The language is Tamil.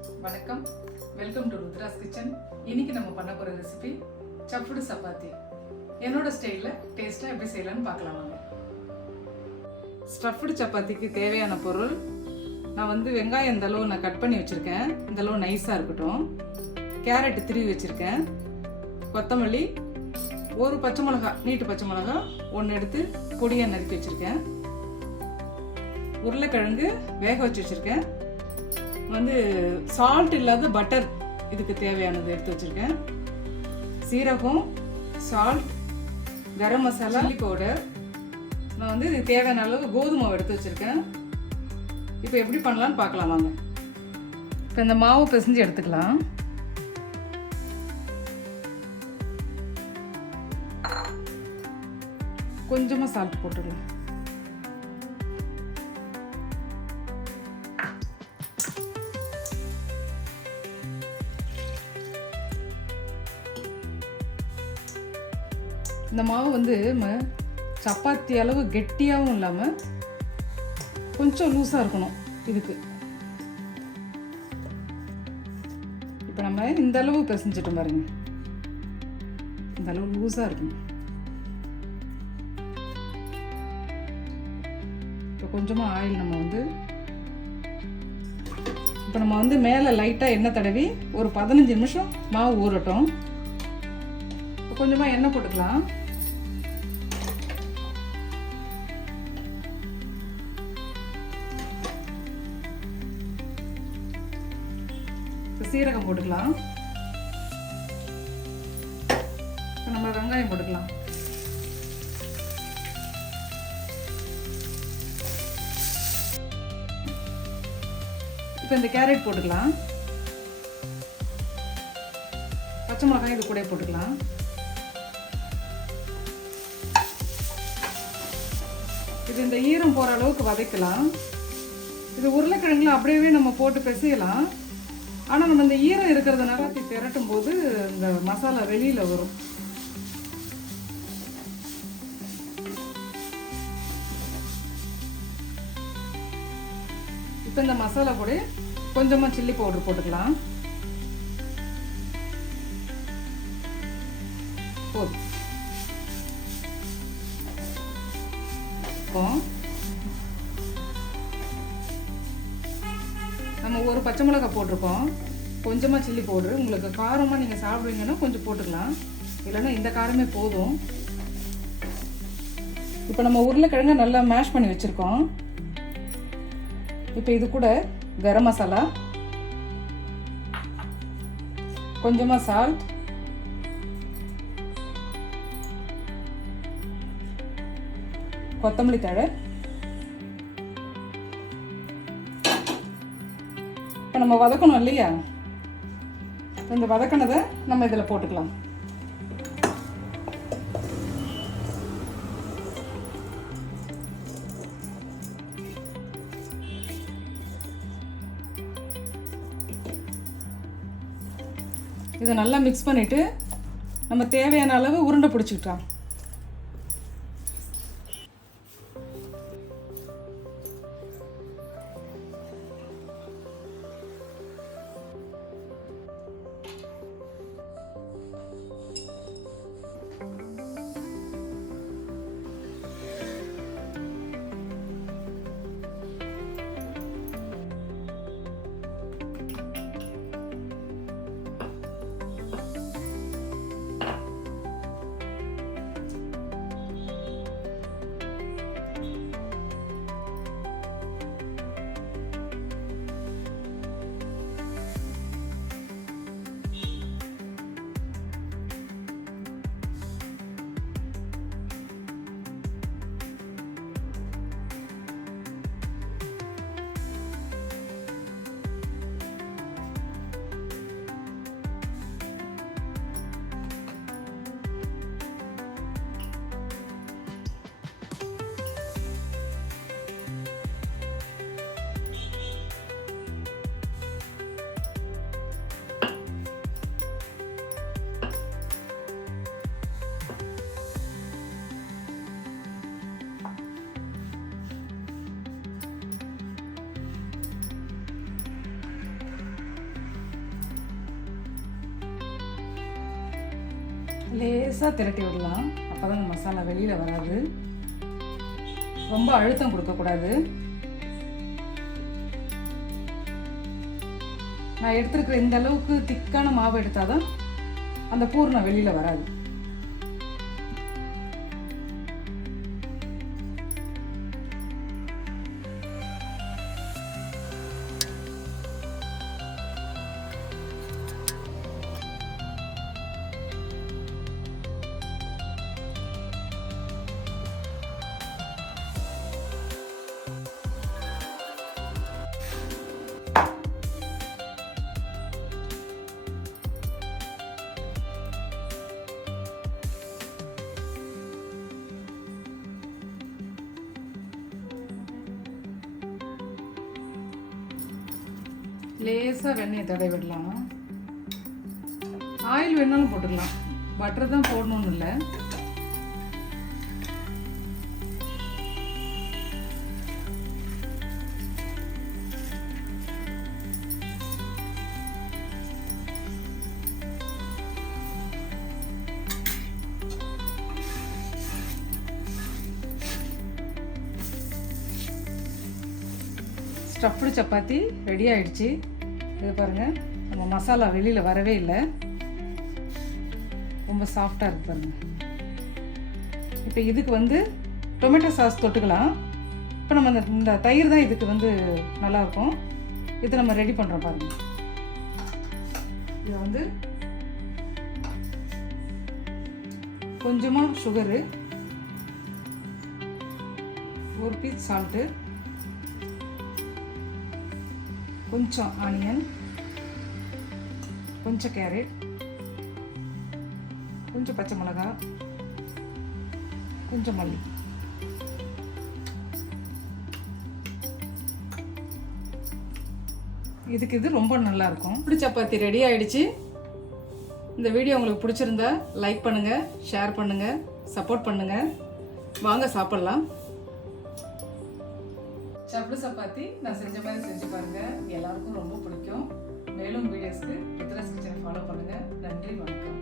வணக்கம், வெல்கம் டு ருத்ராஸ் கிச்சன். இன்னைக்கு நம்ம பண்ண போகிற ரெசிபி சப்புடு சப்பாத்தி. என்னோட ஸ்டைலில் டேஸ்ட்டாக எப்படி செய்யலான்னு பார்க்கலாம் வாங்க. ஸ்டஃப்டு சப்பாத்திக்கு தேவையான பொருள், நான் வெங்காயம் இந்த அளவு நான் கட் பண்ணி வச்சுருக்கேன், இந்த அளவு நைஸாக இருக்கட்டும். கேரட் திருவி வச்சுருக்கேன், கொத்தமல்லி, ஒரு பச்சை மிளகா, நீட்டு பச்சை மிளகா ஒன்று எடுத்து பொடியாக நறுக்கி வச்சுருக்கேன். உருளைக்கிழங்கு வேக வச்சு வச்சுருக்கேன். சால்ட் இல்லாத பட்டர் இதுக்கு தேவையானது எடுத்து வச்சுருக்கேன். சீரகம், salt, garam masala, chilli powder. நான் இதுக்கு தேவையான அளவு கோதுமை மாவு எடுத்து வச்சுருக்கேன். இப்போ எப்படி பண்ணலான்னு பார்க்கலாம் வாங்க. இப்போ இந்த மாவு பிசைஞ்சு எடுத்துக்கலாம். கொஞ்சமாக சால்ட் போட்டுடலாம். இந்த மாவு சப்பாத்தி அளவு கெட்டியாகவும் இல்லாமல் கொஞ்சம் லூஸாக இருக்கணும். இதுக்கு இப்போ நம்ம இந்த அளவு பிசைஞ்சிட்டோம் பாருங்க, இந்த அளவு லூஸாக இருக்கணும். இப்போ கொஞ்சமாக ஆயில் நம்ம மேலே லைட்டாக எண்ணெய் தடவி ஒரு 15 நிமிஷம் மாவு ஊறட்டும். கொஞ்சமாக எண்ணெய் போட்டுக்கலாம். சீரகம் போட்டுக்கலாம். நம்ம வெங்காயம் போட்டுக்கலாம். இப்போ இந்த கேரட் போட்டுக்கலாம். பச்சை மிளகாய் இது கூட போட்டுக்கலாம். இது இந்த ஈரம் போகிற அளவுக்கு வதக்கலாம். இது உருளைக்கிழங்குல அப்படியே நம்ம போட்டு பிசையலாம். ஆனால் நம்ம இந்த ஈரம் இருக்கிறதுனால திரட்டும் போது இந்த மசாலா வெளியில் வரும். இப்போ இந்த மசாலா கூட கொஞ்சமாக சில்லி பவுடர் போட்டுக்கலாம். போதும். நம்ம ஒரு பச்சை மிளகாய் போட்டிருக்கோம், கொஞ்சமாக சில்லி பவுடர். உங்களுக்கு காரமாக நீங்கள் சாப்பிடுவீங்கன்னா கொஞ்சம் போட்டுக்கலாம், இல்லைன்னா இந்த காரமே போதும். இப்போ நம்ம உருளைக்கிழங்க நல்லா மேஷ் பண்ணி வச்சுருக்கோம். இப்போ இது கூட கரம் மசாலா, கொஞ்சமாக சால்ட், கொத்தமல்லி தழை. இப்போ நம்ம வதக்கணும் இல்லையா, இந்த வதக்கினதை நம்ம இதில் போட்டுக்கலாம். இதை நல்லா மிக்ஸ் பண்ணிவிட்டு நம்ம தேவையான அளவு உருண்டை பிடிச்சிக்கிட்டோம். லேசாக திரட்டி விடலாம், அப்போ தான் மசாலா வெளியில் வராது. ரொம்ப அழுத்தம் கொடுக்கக்கூடாது. நான் எடுத்துருக்கிற இந்த அளவுக்கு திக்கான மாவு எடுத்தால் தான் அந்த பூர்ணம் வெளியில் வராது. லேசாக வெண்ணெயை தடவி விடலாம். ஆயில் வேணாலும் போட்டுக்கலாம், பட்டர் தான் போடணும்னு இல்லை. ஸ்டஃப்டு சப்பாத்தி ரெடி ஆகிடுச்சு. இது பாருங்கள், நம்ம மசாலா வெளியில் வரவே இல்லை, ரொம்ப சாஃப்டாக இருக்குது பாருங்கள். இப்போ இதுக்கு வந்து டொமேட்டோ சாஸ் தொட்டுக்கலாம். இப்போ நம்ம இந்த தயிர் தான் இதுக்கு வந்து நல்லாயிருக்கும். இது நம்ம ரெடி பண்ணுறோம் பாருங்கள். இதை வந்து கொஞ்சமாக சுகரு, ஒரு பீஸ் சால்ட்டு, கொஞ்சம் ஆனியன், கொஞ்சம் கேரட், கொஞ்சம் பச்சை மிளகாய், கொஞ்சம் மல்லி. இதுக்கு இது ரொம்ப நல்லா இருக்கும். இப்படி சப்பாத்தி ரெடி ஆயிடுச்சு. இந்த வீடியோ உங்களுக்கு பிடிச்சிருந்தா லைக் பண்ணுங்க, ஷேர் பண்ணுங்க, சப்போர்ட் பண்ணுங்க. வாங்க சாப்பிடலாம். சப்ளு சப்பாத்தி நான் செஞ்ச மாதிரி செஞ்சு பாருங்க, எல்லாருக்கும் ரொம்ப பிடிக்கும். மேலும் வீடியோஸ்க்கு ருத்ராஸ் கிச்சனை ஃபாலோ பண்ணுங்க. நன்றி, வணக்கம்.